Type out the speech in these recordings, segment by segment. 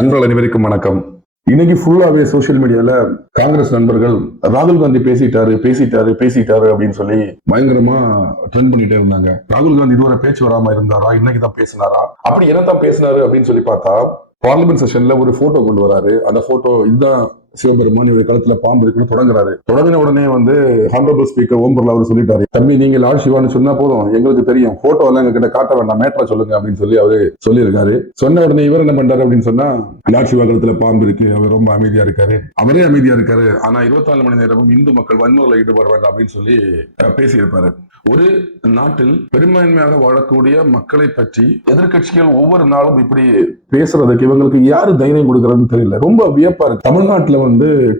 நண்பர்கள் அனைவருக்கும் வணக்கம். இன்னைக்கு ஃபுல்லாவே சோசியல் மீடியால காங்கிரஸ் நண்பர்கள் ராகுல் காந்தி பேசிட்டாரு அப்படின்னு சொல்லி பயங்கரமா ட்ரெண்ட் பண்ணிட்டே இருந்தாங்க. ராகுல் காந்தி இதுவரை பேச்சு வராம இருந்தாரா, இன்னைக்கு தான் பேசினாரா, அப்படி என்னதான் பேசினாரு அப்படின்னு சொல்லி பார்த்தா பார்லிமெண்ட் செஷன்ல ஒரு போட்டோ கொண்டு வராரு. அந்த போட்டோ இதுதான் சிவபெருமான், இவருடைய களத்துல பாம்பு இருக்குன்னு தொடங்கின உடனே ஹானரபிள் ஸ்பீக்கர் ஓம் பிர்லா அவர் சொல்லிட்டாரு, தம்பி நீங்க லார்ட் சிவான்னு சொன்னா போதும், எங்களுக்கு தெரியும், போட்டோ எல்லாம் எங்க கிட்ட காட்ட வேண்டாம், மேட்டரா சொல்லுங்க அப்படின்னு சொல்லி அவரு சொல்லியிருக்காரு. சொன்ன உடனே இவர் என்ன பண்றாரு அப்படின்னு சொன்னா, லார்ட் சிவா களத்துல பாம்பு இருக்கு, அவர் ரொம்ப அமைதியா இருக்காரு, அவரே அமைதியா இருக்காரு, ஆனா 24 மணி நேரமும் இந்து மக்கள் வன்முறையில் ஈடுபட வேண்டாம் அப்படின்னு சொல்லி பேசியிருப்பாரு. ஒரு நாட்டில் பெரும்பான்மையாக வாழக்கூடிய மக்களை பற்றி எதிர்கட்சிகள் ஒவ்வொரு நாளும் இப்படி பேசுறதுக்கு இவங்களுக்கு யாரு தைரியம் கொடுக்கறதுன்னு தெரியல. ரொம்ப வியப்பா இருக்கு. தமிழ்நாட்டுல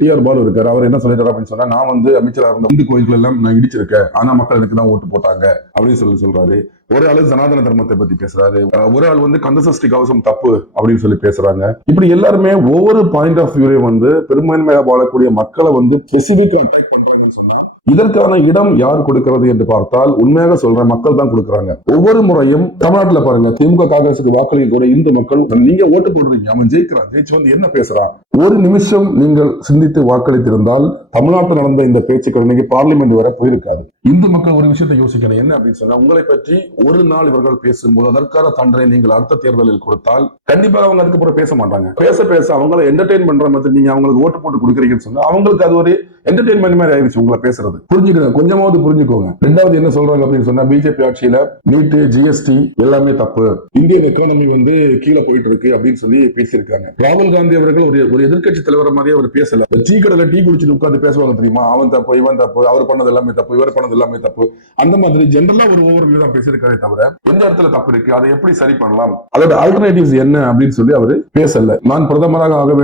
டிஆர் பாலு இருக்காரு. அவர் என்ன சொல்லிட்டாரு அப்படின்னு சொன்னா, நான் அமைச்சராக இருந்த இந்து கோயில்கள் எல்லாம் நான் இடிச்சிருக்கேன், ஆனா மக்கள் எனக்கு தான் ஓட்டு போட்டாங்க அப்படின்னு சொல்றாரு. ஒரு ஆளு சனாதன தர்மத்தை பத்தி பேசுறாரு, ஒரு ஆள் கந்தசஷ்டி கவசம் தப்பு அப்படின்னு சொல்லி பேசுறாங்க. இப்படி எல்லாருமே ஒவ்வொரு பாயிண்ட் ஆஃப் வியூலையும் பெரும்பான்மையாக வாழக்கூடிய மக்களை ஸ்பெசிபிக்கா அட்டாக் பண்றாங்கன்னு சொன்னா, இதற்கான இடம் யார் கொடுக்கிறது என்று பார்த்தால் உண்மையாக சொல்ற மக்கள் தான் கொடுக்கறாங்க. ஒவ்வொரு முறையும் தமிழ்நாட்டுல பாருங்க, திமுக காங்கிரசுக்கு வாக்களிக்க கூட இந்து மக்கள், நீங்க ஓட்டு போடுறீங்க, அவன் ஜெயிக்கிறான், ஜெயிச்சு என்ன பேசுறான், ஒரு நிமிஷம் நீங்கள் சிந்தித்து வாக்களித்திருந்தால் தமிழ்நாட்டில் நடந்த இந்த பேச்சுக்கள் இன்னைக்கு பார்லிமெண்ட் வரை போயிருக்காது. இந்து மக்கள் ஒரு விஷயத்தை யோசிக்கணும், என்ன அப்படின்னு சொன்னா, உங்களை பற்றி ஒரு நாள் இவர்கள் பேசும்போது அதற்கான தண்டனை நீங்கள் அடுத்த தேர்தலில் கொடுத்தால் கண்டிப்பாக அவங்க அதுக்கப்புறம் பேச மாட்டாங்க. பேச அவங்களை என்டர்டெயின் பண்ற மாதிரி நீங்க அவங்களுக்கு ஓட்டு போட்டு கொடுக்குறீங்கன்னு சொன்னா அவங்களுக்கு அது ஒரு என்டர்டெயின்மெண்ட் மாதிரி ஆயிடுச்சு. உங்களை பேசுறது புரிஞ்சுக்கணும், கொஞ்சமாவது புரிஞ்சுக்கோங்க. ரெண்டாவது என்ன சொல்றாங்க அப்படின்னு சொன்னா, பிஜேபி ஆட்சியில நீட், ஜிஎஸ்டி எல்லாமே தப்பு, இந்தியன் எக்கானமி கீழே போயிட்டு இருக்கு அப்படின்னு சொல்லி பேசியிருக்காங்க. ராகுல் காந்தி அவர்கள் ஒரு எதிர்கட்சி தலைவர் மாதிரியே அவர் பேசல. டீ கடையில டீ குடிச்சிட்டு உட்காந்து பேசுவாங்க தெரியுமா, அவன் தப்பு, இவன் தப்பு, அவர் பண்ணது எல்லாமே தப்பு, இவர் பண்ணது எல்லாமே தப்பு, அந்த மாதிரி ஜெனரலா ஒரு ஓவர் தான் பேசியிருக்காரே தவிர எந்த இடத்துல தப்பு இருக்கு, அதை எப்படி சரி பண்ணலாம், அதோட ஆல்டர்னேட்டிவ்ஸ் என்ன அப்படின்னு சொல்லி அவர் பேசல. நான் பிரதமராக ஆக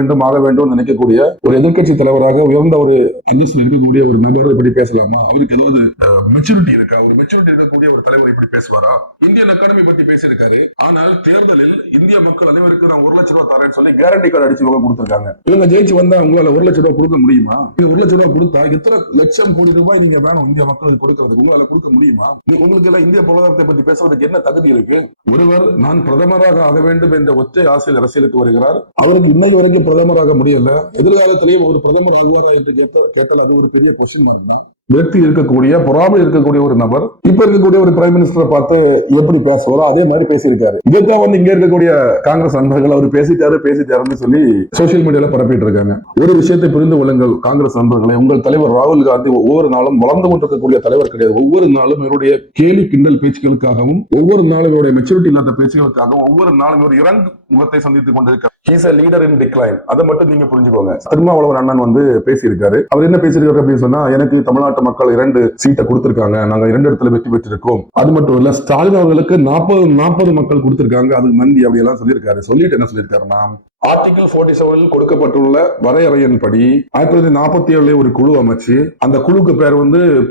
வேண்டும் நினைக்கக்கூடிய ஒரு எதிர்கட்சி தலைவராக உயர்ந்த ஒரு அந்தஸ்தில் இருக்கக்கூடிய ஒரு நபர் இப்படி பேசலாமா? அவருக்கு ஏதாவது மெச்சூரிட்டி இருக்கா? ஒரு மெச்சூரிட்டி இருக்கக்கூடிய ஒரு தலைவர் இப்படி பேசுவாரா? இந்தியன் எக்கானமி பத்தி பேசியிருக்காரு, ஆனால் தேர்தலில் இந்திய மக்கள் அனைவருக்கும் நான் 1 லட்சம் ரூபாய் தரேன்னு சொல்லி கேரண்டி கார்டு அடிச்சு கொடுத்திருக்காங்க. இவங்க ஜெயிச்சு வந்தா உங்களால 1 லட்சம் ரூபாய் கொடுக்க முடியுமா? 1 லட்சம் ரூபாய் கொடுத்தா எத்தனை லட்சம் கோடி ரூபாய் நீங்க வேணும் இந்திய மக்களுக்கு கொடுக்கறதுக்கு, உங்களால கொடுக்க முடியுமா? உங்களுக்கு எல்லாம் இந்திய பொருளாதாரத்தை பத்தி பேசுறதுக்கு என்ன தகுதி இருக்கு? ஒருவர் நான் பிரதமராக ஆக வேண்டும் என்ற ஒற்றை ஆசையில் அரசியலுக்கு வருகிறார். அவருக்கு இன்னது வரைக்கும் பிரதமராக முடியல. எதிர்காலத்திலேயும் ஒரு பிரதமர் ஆகுவாரா என்று கேட்டால் அது ஒரு பெரிய கொஸ்டின் தான். வெற்றி இருக்கக்கூடிய, பொறாமை இருக்கக்கூடிய ஒரு நபர் இப்ப இருக்கக்கூடிய ஒரு பிரைம் மினிஸ்டரை பார்த்து எப்படி பேசுவாரோ அதே மாதிரி பேசியிருக்காரு. இதைத்தான் இங்க இருக்கக்கூடிய காங்கிரஸ் நண்பர்கள் அவர் பேசிட்டாருன்னு சொல்லி சோசியல் மீடியால பரப்பிட்டு இருக்காங்க. ஒரு விஷயத்தை புரிந்து கொள்ளுங்கள் காங்கிரஸ் நண்பர்களை, உங்கள் தலைவர் ராகுல் காந்தி ஒவ்வொரு நாளும் வளர்ந்து கொண்டிருக்கக்கூடிய தலைவர் கிடையாது. ஒவ்வொரு நாளும் இவருடைய கேலி கிண்டல் பேச்சுக்களுக்காகவும், ஒவ்வொரு நாளும் இவருடைய மெச்சூரிட்டி இல்லாத பேச்சுக்களுக்காகவும், ஒவ்வொரு நாளும் இவர் இறங்கு முகத்தை சந்தித்துக் கொண்டிருக்கிறார். He is a leader in decline. அதை மட்டும் நீங்க புரிஞ்சுக்கோங்க. திருமாவளவன் அண்ணன் பேசியிருக்காரு. அவர் என்ன பேசியிருக்காரு அப்படின்னு சொன்னா, எனக்கு தமிழ்நாட்டு மக்கள் 2 சீட்டை கொடுத்திருக்காங்க, நாங்க 2 இடத்துல வெற்றி பெற்றிருக்கோம், அது மட்டும் இல்ல ஸ்டாலின் அவர்களுக்கு 40 மக்கள் கொடுத்திருக்காங்க, அது நன்றி அப்படி எல்லாம் சொல்லியிருக்காரு. சொல்லிட்டு என்ன சொல்லியிருக்காருன்னா, ஆர்டிகிள் 47 கொடுக்கப்பட்டுள்ள வரையறையின்படி 1947 ஒரு குழு அமைச்சு, அந்த குழுக்கு பேர்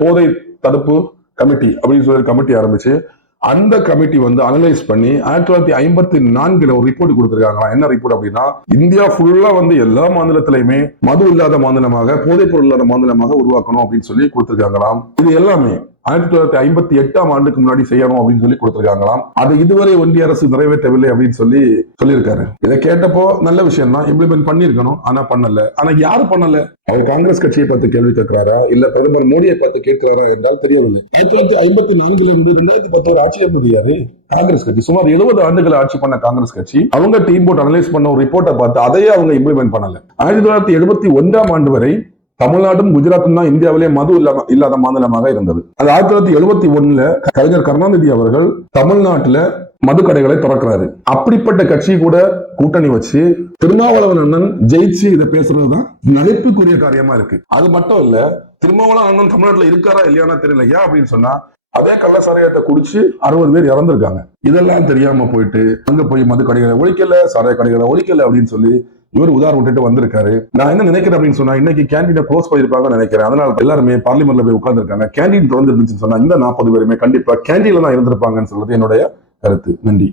போதை தடுப்பு கமிட்டி அப்படின்னு சொல்லி கமிட்டி ஆரம்பிச்சு, அந்த கமிட்டி அனலைஸ் பண்ணி 1954 ஒரு ரிப்போர்ட் கொடுத்திருக்காங்க. என்ன ரிப்போர்ட் அப்படின்னா, இந்தியா ஃபுல்லா எல்லா மாநிலத்திலையுமே மது இல்லாத மாநிலமாக, போதைப் பொருள் இல்லாத மாநிலமாக உருவாக்கணும் அப்படின்னு சொல்லி கொடுத்திருக்காங்களாம். இது எல்லாமே 1958 ஆண்டுக்கு முன்னாடி செய்யணும் அப்படின்னு சொல்லி கொடுத்திருக்காங்களாம். அது இதுவரை ஒன்றிய அரசு நிறைவேற்றவில்லை அப்படின்னு சொல்லியிருக்காரு. இதை கேட்டப்போ நல்ல விஷயம் தான், இம்ப்ளிமெண்ட் பண்ணிருக்கணும், ஆனா பண்ணல. ஆனா யாரு பண்ணல? அவர் காங்கிரஸ் கட்சியை பார்த்து கேள்வி கேட்கிறாரா, இல்ல பிரதமர் மோடியை பார்த்து கேட்கிறாரா என்றால் தெரியவில்லை. 1954 இருந்து 2010 ஆட்சி இருந்தது காங்கிரஸ் கட்சி. சுமார் 70 ஆண்டுகள் ஆட்சி பண்ண காங்கிரஸ் கட்சி அவங்க டீம் போட்டு அனலைஸ் பண்ண ஒரு ரிப்போர்ட்டை பார்த்து அதையே அவங்க இம்ப்ளிமெண்ட் பண்ணல. 1971 ஆண்டு வரை தமிழ்நாடும் குஜராத்தும் தான் இந்தியாவிலே மது இல்லாத மாநிலமாக இருந்தது. அது 1971 கலைஞர் கருணாநிதி அவர்கள் தமிழ்நாட்டுல மது கடைகளை திறக்கிறாரு. அப்படிப்பட்ட கட்சி கூட கூட்டணி வச்சு திருமாவளவன் அண்ணன் ஜெயிச்சு இதை பேசுறதுதான் நகைப்புக்குரிய காரியமா இருக்கு. அது மட்டும் இல்ல, திருமாவளவன் அண்ணன் தமிழ்நாட்டுல இருக்காரா இல்லையானா தெரியல. ஏன் அப்படின்னு சொன்னா, அதே கள்ள சாராயத்தை குடிச்சு 60 பேர் இறந்திருக்காங்க. இதெல்லாம் தெரியாம போயிட்டு அங்க போய் மது கடைகளை ஒழிக்கல, சாராய கடைகளை ஒழிக்கல அப்படின்னு சொல்லி இவர் உதாரணம் விட்டுட்டு வந்திருக்காரு. நான் என்ன நினைக்கிறேன் அப்படின்னு சொன்னா, இன்னைக்கு கேண்டீனை க்ளோஸ் பண்ணிருப்பாங்கன்னு நினைக்கிறேன். அதனால எல்லாருமே பார்லிமெண்ட்ல போய் உட்கார்ந்துருக்காங்க. கேண்டீன் திறந்து இருந்துச்சுன்னு சொன்னா இந்த 40 பேருமே கண்டிப்பா கேண்டீன்ல தான் இருந்திருப்பாங்கன்னு சொல்றது என்னுடைய கருத்து. நன்றி.